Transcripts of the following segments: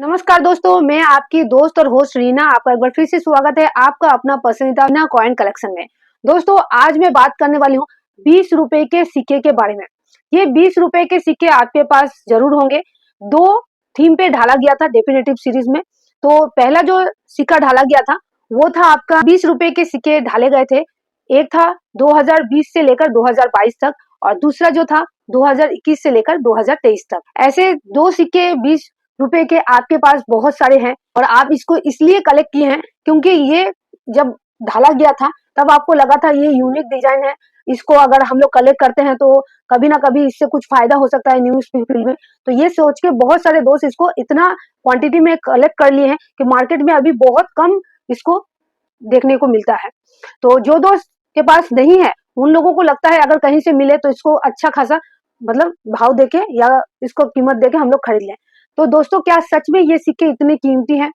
नमस्कार दोस्तों, मैं आपकी दोस्त और होस्ट रीना आपका एक बार फिर से स्वागत है आपका अपना पसंदीदा रीना कॉइन कलेक्शन में। दोस्तों आज मैं बात करने वाली हूँ 20 रुपए के सिक्के के बारे में। ये 20 रुपए के सिक्के आपके पास जरूर होंगे। दो थीम पे ढाला गया था डेफिनेटिव सीरीज में। तो पहला जो सिक्का ढाला गया था वो था आपका 20 रुपए के सिक्के ढाले गए थे। एक था 2020 से लेकर 2022 तक और दूसरा जो था 2021 से लेकर 2023 तक। ऐसे दो सिक्के 20 रुपए के आपके पास बहुत सारे हैं और आप इसको इसलिए कलेक्ट किए हैं क्योंकि ये जब ढाला गया था तब आपको लगा था ये यूनिक डिजाइन है, इसको अगर हम लोग कलेक्ट करते हैं तो कभी ना कभी इससे कुछ फायदा हो सकता है न्यूज फील्ड में। तो ये सोच के बहुत सारे दोस्त इसको इतना क्वांटिटी में कलेक्ट कर लिए हैं कि मार्केट में अभी बहुत कम इसको देखने को मिलता है। तो जो दोस्त के पास नहीं है उन लोगों को लगता है अगर कहीं से मिले तो इसको अच्छा खासा मतलब भाव देके या इसको कीमत देके हम लोग खरीद लें। तो दोस्तों क्या सच में ये सिक्के इतने कीमती हैं?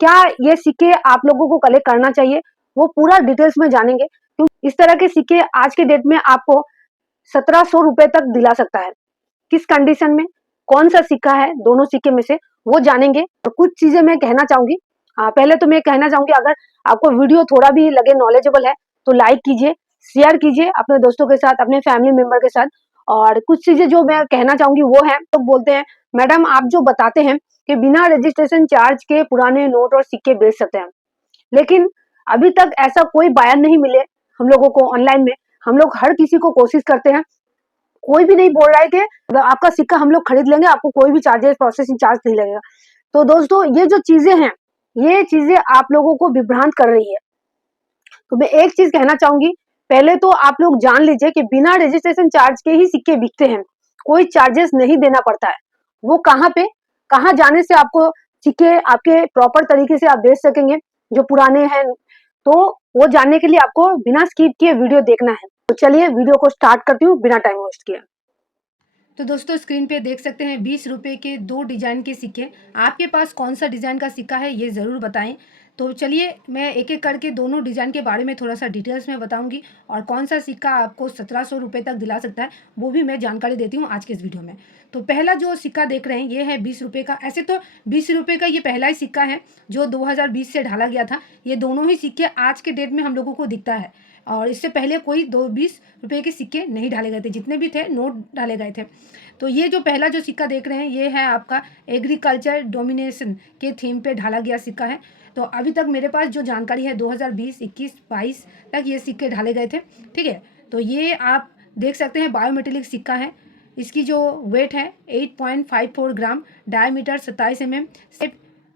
क्या ये सिक्के आप लोगों को कलेक्ट करना चाहिए? वो पूरा डिटेल्स में जानेंगे क्योंकि इस तरह के सिक्के आज के डेट में आपको 1700 रुपए तक दिला सकता है। किस कंडीशन में कौन सा सिक्का है दोनों सिक्के में से वो जानेंगे। और कुछ चीजें मैं कहना चाहूंगी। पहले तो मैं कहना चाहूंगी अगर आपको वीडियो थोड़ा भी लगे नॉलेजेबल है तो लाइक कीजिए, शेयर कीजिए अपने दोस्तों के साथ, अपने फैमिली मेंबर के साथ। और कुछ चीजें जो मैं कहना चाहूंगी वो है, तो बोलते हैं मैडम आप जो बताते हैं कि बिना रजिस्ट्रेशन चार्ज के पुराने नोट और सिक्के बेच सकते हैं, लेकिन अभी तक ऐसा कोई बयान नहीं मिले हम लोगों को ऑनलाइन में। हम लोग हर किसी को कोशिश करते हैं, कोई भी नहीं बोल रहा है कि आपका सिक्का हम लोग खरीद लेंगे, आपको कोई भी चार्जेस प्रोसेसिंग चार्ज नहीं लगेगा। तो दोस्तों ये जो चीजें हैं ये चीजें आप लोगों को विभ्रांत कर रही है। तो मैं एक चीज कहना चाहूंगी, पहले तो आप लोग जान लीजिए कि बिना रजिस्ट्रेशन चार्ज के ही सिक्के बिकते हैं, कोई चार्जेस नहीं देना पड़ता है। वो कहाँ पे कहाँ जाने से आपको सिक्के आपके प्रॉपर तरीके से आप बेच सकेंगे जो पुराने हैं, तो वो जानने के लिए आपको बिना स्किप किए वीडियो देखना है। तो चलिए वीडियो को स्टार्ट करती हूँ बिना टाइम वेस्ट किए। तो दोस्तों स्क्रीन पे देख सकते हैं 20 रुपए के दो डिजाइन के सिक्के। आपके पास कौन सा डिजाइन का सिक्का है ये ज़रूर बताएं। तो चलिए मैं एक एक करके दोनों डिजाइन के बारे में थोड़ा सा डिटेल्स में बताऊंगी और कौन सा सिक्का आपको 1700 रुपये तक दिला सकता है वो भी मैं जानकारी देती हूँ आज के इस वीडियो में। तो पहला जो सिक्का देख रहे हैं ये है 20 रुपये का। ऐसे तो 20 रुपये का ये पहला ही सिक्का है जो 2020 से ढाला गया था। ये दोनों ही सिक्के आज के डेट में हम लोगों को दिखता है और इससे पहले कोई 20 रुपये के सिक्के नहीं डाले गए थे, जितने भी थे नोट डाले गए थे। तो ये जो पहला जो सिक्का देख रहे हैं ये है आपका एग्रीकल्चर डोमिनेशन के थीम पे ढाला गया सिक्का है। तो अभी तक मेरे पास जो जानकारी है 2020, 21, 22 तक ये सिक्के ढाले गए थे। ठीक है, तो ये आप देख सकते हैं बायोमेटेलिक सिक्का है। इसकी जो वेट है 8.54 ग्राम, डायमीटर 27 mm, सिर्फ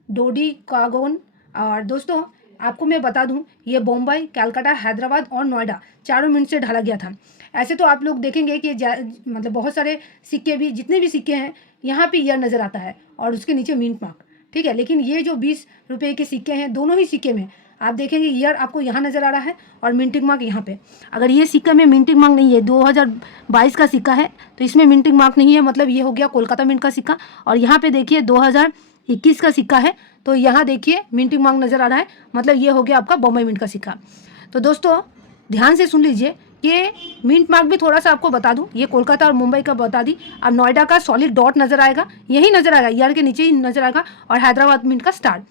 डोडी कागोन। और दोस्तों आपको मैं बता दूं ये बम्बई, कलकत्ता, हैदराबाद और नोएडा चारों मिनट से ढाला गया था। ऐसे तो आप लोग देखेंगे कि मतलब बहुत सारे सिक्के भी, जितने भी सिक्के हैं यहाँ पे ईयर नज़र आता है और उसके नीचे मिंट मार्क। ठीक है, लेकिन ये जो 20 रुपये के सिक्के हैं दोनों ही सिक्के में आप देखेंगे ईयर आपको यहाँ नज़र आ रहा है और मिंटिंग मार्क यहाँ पे। अगर ये सिक्का में मिंटिंग मार्क नहीं है, 2022 का सिक्का है तो इसमें मिंटिंग मार्क नहीं है, मतलब ये हो गया कोलकाता मिंट का सिक्का। और यहाँ पे देखिए 2021 का सिक्का है तो यहाँ देखिए मिंटिंग मार्क नज़र आ रहा है, मतलब ये हो गया आपका बम्बई मिंट का सिक्का। तो दोस्तों ध्यान से सुन लीजिए कि मिंट मार्क भी थोड़ा सा आपको बता दूं, ये कोलकाता और मुंबई का बता दी। अब नोएडा का सॉलिड डॉट नज़र आएगा, यही नज़र आएगा, ईयर के नीचे ही नज़र आएगा। और हैदराबाद मिंट का स्टार।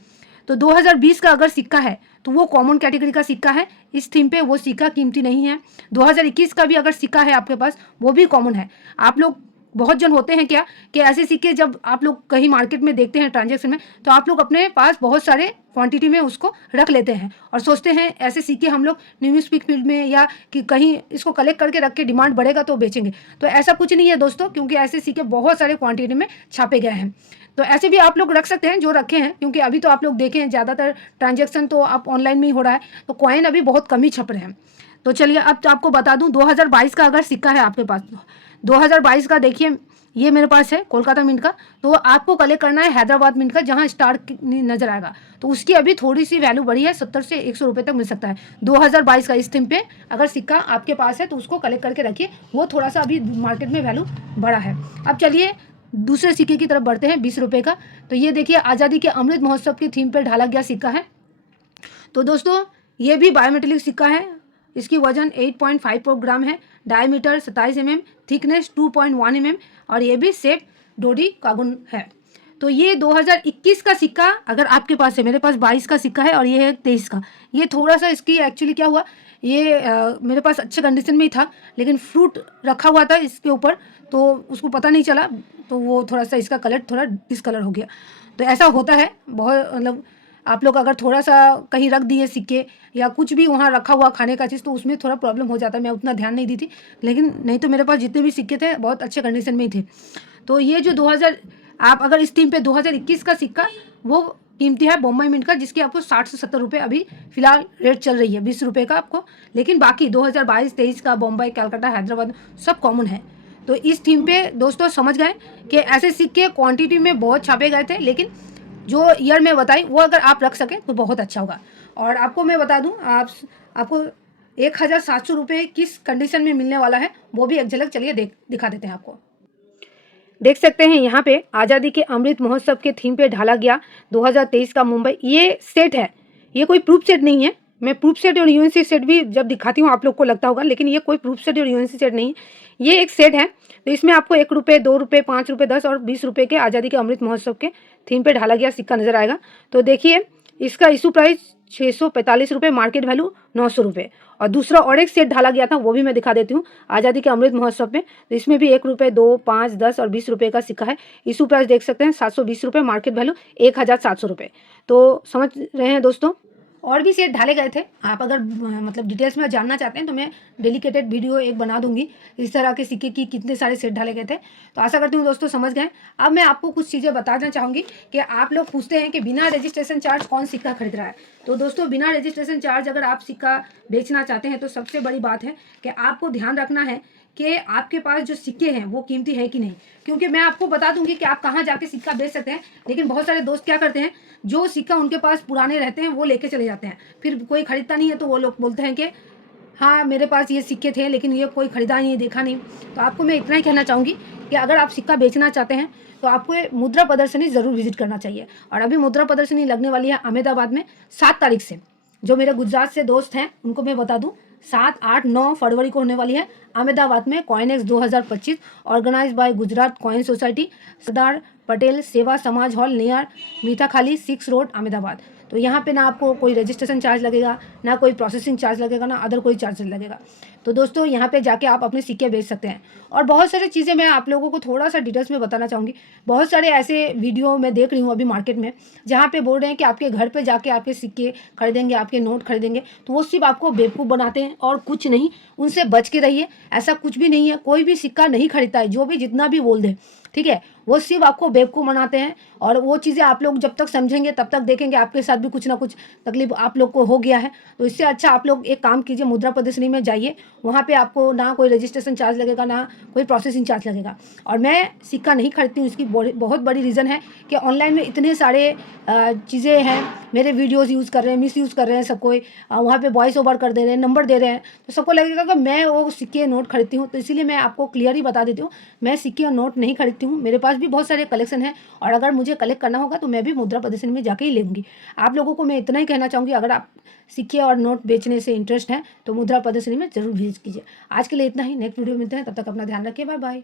तो 2020 का अगर सिक्का है तो वो कॉमन कैटेगरी का सिक्का है, इस थीम पे वो सिक्का कीमती नहीं है। 2021 का भी अगर सिक्का है आपके पास वो भी कॉमन है। आप लोग बहुत जन होते हैं क्या कि ऐसे सिक्के जब आप लोग कहीं मार्केट में देखते हैं ट्रांजैक्शन में, तो आप लोग अपने पास बहुत सारे क्वांटिटी में उसको रख लेते हैं और सोचते हैं ऐसे सिक्के हम लोग न्यूज़ फील्ड में या कि कहीं इसको कलेक्ट करके रख के डिमांड बढ़ेगा तो बेचेंगे। तो ऐसा कुछ नहीं है दोस्तों, क्योंकि ऐसे सिक्के बहुत सारे क्वांटिटी में छापे गए हैं। तो ऐसे भी आप लोग रख सकते हैं जो रखे हैं, क्योंकि अभी तो आप लोग देखें ज़्यादातर ट्रांजेक्शन तो आप ऑनलाइन में ही हो रहा है, तो कॉइन अभी बहुत कम ही छप रहे हैं। तो चलिए अब आपको बता दूं 2022 का अगर सिक्का है आपके पास, 2022 का देखिए ये मेरे पास है कोलकाता मिंट का। तो आपको कलेक्ट करना है हैदराबाद मिंट का जहां स्टार नज़र आएगा। तो उसकी अभी थोड़ी सी वैल्यू बढ़ी है, 70 से 100 रुपये तक मिल सकता है। 2022 का इस थीम पे अगर सिक्का आपके पास है तो उसको कलेक्ट करके रखिए, वो थोड़ा सा अभी मार्केट में वैल्यू बढ़ा है। अब चलिए दूसरे सिक्के की तरफ बढ़ते हैं 20 रुपये का। तो ये देखिए आज़ादी के अमृत महोत्सव की थीम पर ढाला गया सिक्का है। तो दोस्तों ये भी बायोमेटेलिक सिक्का है। इसकी वजन 8.54 ग्राम है, डायमीटर 27 mm, थिकनेस 2.1 mm और ये भी सेफ डोडी कागुन है। तो ये 2021 का सिक्का अगर आपके पास है, मेरे पास 22 का सिक्का है और ये है 23 का। ये थोड़ा सा इसकी एक्चुअली क्या हुआ, ये मेरे पास अच्छे कंडीशन में ही था, लेकिन फ्रूट रखा हुआ था इसके ऊपर, तो उसको पता नहीं चला, तो वो थोड़ा सा इसका कलर थोड़ा डिसकलर हो गया। तो ऐसा होता है बहुत, मतलब आप लोग अगर थोड़ा सा कहीं रख दिए सिक्के या कुछ भी वहाँ रखा हुआ खाने का चीज़, तो उसमें थोड़ा प्रॉब्लम हो जाता है। मैं उतना ध्यान नहीं दी थी, लेकिन नहीं तो मेरे पास जितने भी सिक्के थे बहुत अच्छे कंडीशन में ही थे। तो ये जो 2000, आप अगर इस थीम पे 2021 का सिक्का, वो कीमती है बॉम्बे मिंट का, जिसकी आपको 60 से 70 रुपये अभी फिलहाल रेट चल रही है, 20 रुपये का आपको। लेकिन बाकी 2022-23 का बॉम्बे, कलकत्ता, हैदराबाद सब कॉमन है। तो इस थीम पे दोस्तों समझ गए कि ऐसे सिक्के क्वांटिटी में बहुत छापे गए थे, लेकिन जो ईयर में बताई वो अगर आप रख सकें तो बहुत अच्छा होगा। और आपको मैं बता दूं, आपको 1700 रुपये किस कंडीशन में मिलने वाला है वो भी एक झलक चलिए दिखा देते हैं आपको। देख सकते हैं यहाँ पे आज़ादी के अमृत महोत्सव के थीम पे ढाला गया 2023 का मुंबई। ये सेट है, ये कोई प्रूफ सेट नहीं है। मैं प्रूफ सेट और यूएनसी सेट भी जब दिखाती हूँ आप लोग को लगता होगा, लेकिन ये कोई प्रूफ सेट और यूएनसी सेट नहीं है, ये एक सेट है। तो इसमें आपको 1 रुपये, 2 रुपये, 5 रुपये, 10 और 20 रुपये के आज़ादी के अमृत महोत्सव के थीम पे ढाला गया सिक्का नजर आएगा। तो देखिए इसका इशू प्राइस 645 रुपये, मार्केट वैल्यू 900 रुपये। और दूसरा और एक सेट ढाला गया था, वो भी मैं दिखा देती हूँ आज़ादी के अमृत महोत्सव में। तो इसमें भी 1 रुपये, 2, 5, 10 और 20 रुपये का सिक्का है। इशू प्राइस देख सकते हैं 720 रुपये, मार्केट वैल्यू 1700 रुपये। तो समझ रहे हैं दोस्तों। और भी सेट ढाले गए थे, आप अगर मतलब डिटेल्स में जानना चाहते हैं तो मैं डेडिकेटेड वीडियो एक बना दूंगी इस तरह के सिक्के की कितने सारे सेट ढाले गए थे। तो आशा करती हूँ दोस्तों समझ गए। अब मैं आपको कुछ चीज़ें बताना चाहूँगी कि आप लोग पूछते हैं कि बिना रजिस्ट्रेशन चार्ज कौन सिक्का खरीद रहा है। तो दोस्तों बिना रजिस्ट्रेशन चार्ज अगर आप सिक्का बेचना चाहते हैं तो सबसे बड़ी बात है कि आपको ध्यान रखना है कि आपके पास जो सिक्के हैं वो कीमती है कि नहीं। क्योंकि मैं आपको बता दूंगी कि आप कहाँ जाके सिक्का बेच सकते हैं, लेकिन बहुत सारे दोस्त क्या करते हैं, जो सिक्का उनके पास पुराने रहते हैं वो लेके चले जाते हैं, फिर कोई खरीदता नहीं है तो वो लोग बोलते हैं कि हाँ मेरे पास ये सिक्के थे लेकिन ये कोई खरीदा नहीं, देखा नहीं। तो आपको मैं इतना ही कहना चाहूँगी कि अगर आप सिक्का बेचना चाहते हैं तो आपको ये मुद्रा प्रदर्शनी ज़रूर विजिट करना चाहिए। और अभी मुद्रा प्रदर्शनी लगने वाली है अहमदाबाद में 7 तारीख से। जो मेरे गुजरात से दोस्त हैं उनको मैं बता दूं, 7, 8, 9 फरवरी को होने वाली है अहमदाबाद में Coinex 2025, organise by Gujarat coin society, Sardar Patel Seva Samaj hall near Mithakhali 6 road Ahmedabad. तो यहाँ पे ना आपको कोई रजिस्ट्रेशन चार्ज लगेगा, ना कोई प्रोसेसिंग चार्ज लगेगा, ना अदर कोई चार्ज लगेगा। तो दोस्तों यहाँ पे जाके आप अपने सिक्के बेच सकते हैं। और बहुत सारी चीज़ें मैं आप लोगों को थोड़ा सा डिटेल्स में बताना चाहूँगी। बहुत सारे ऐसे वीडियो मैं देख रही हूँ अभी मार्केट में, जहाँ पे बोल रहे हैं कि आपके घर पे जाके आपके सिक्के खरीदेंगे, आपके नोट खरीदेंगे, तो वो सिर्फ आपको बेवकूफ़ बनाते हैं और कुछ नहीं। उनसे बच के रहिए, ऐसा कुछ भी नहीं है। कोई भी सिक्का नहीं खरीदता है, जो भी जितना भी बोल दे, ठीक है, वो सिर्फ आपको बेवकूफ़ बनाते हैं। और वो चीज़ें आप लोग जब तक समझेंगे तब तक देखेंगे आपके साथ भी कुछ ना कुछ तकलीफ आप लोग को हो गया है। तो इससे अच्छा आप लोग एक काम कीजिए, मुद्रा प्रदर्शनी में जाइए, वहाँ पे आपको ना कोई रजिस्ट्रेशन चार्ज लगेगा, ना कोई प्रोसेसिंग चार्ज लगेगा। और मैं सिक्का नहीं खरीदती हूँ, इसकी बहुत बड़ी रीज़न है कि ऑनलाइन में इतने सारे चीज़ें हैं, मेरे वीडियोज़ यूज़ कर रहे हैं, मिस यूज़ कर रहे हैं सब कोई, वहाँ पे वॉइस ओवर कर दे रहे हैं, नंबर दे रहे हैं, तो सबको लगेगा कि मैं वो सिक्के नोट खरीदती हूँ। तो इसीलिए मैं आपको क्लियर ही बता देती हूँ, मैं सिक्के और नोट नहीं खरीदती हूँ। मेरे पास भी बहुत सारे कलेक्शन है, और अगर मुझे कलेक्ट करना होगा तो मैं भी मुद्रा प्रदर्शनी में जाके ही लेंगी। आप लोगों को मैं इतना ही कहना चाहूँगी, अगर आप सिक्के और नोट बेचने से इंटरेस्ट है तो मुद्रा प्रदर्शनी में जरूर विजिट कीजिए। आज के लिए इतना ही, नेक्स्ट वीडियो मिलते हैं, तब तक अपना ध्यान रखिए, बाय बाय।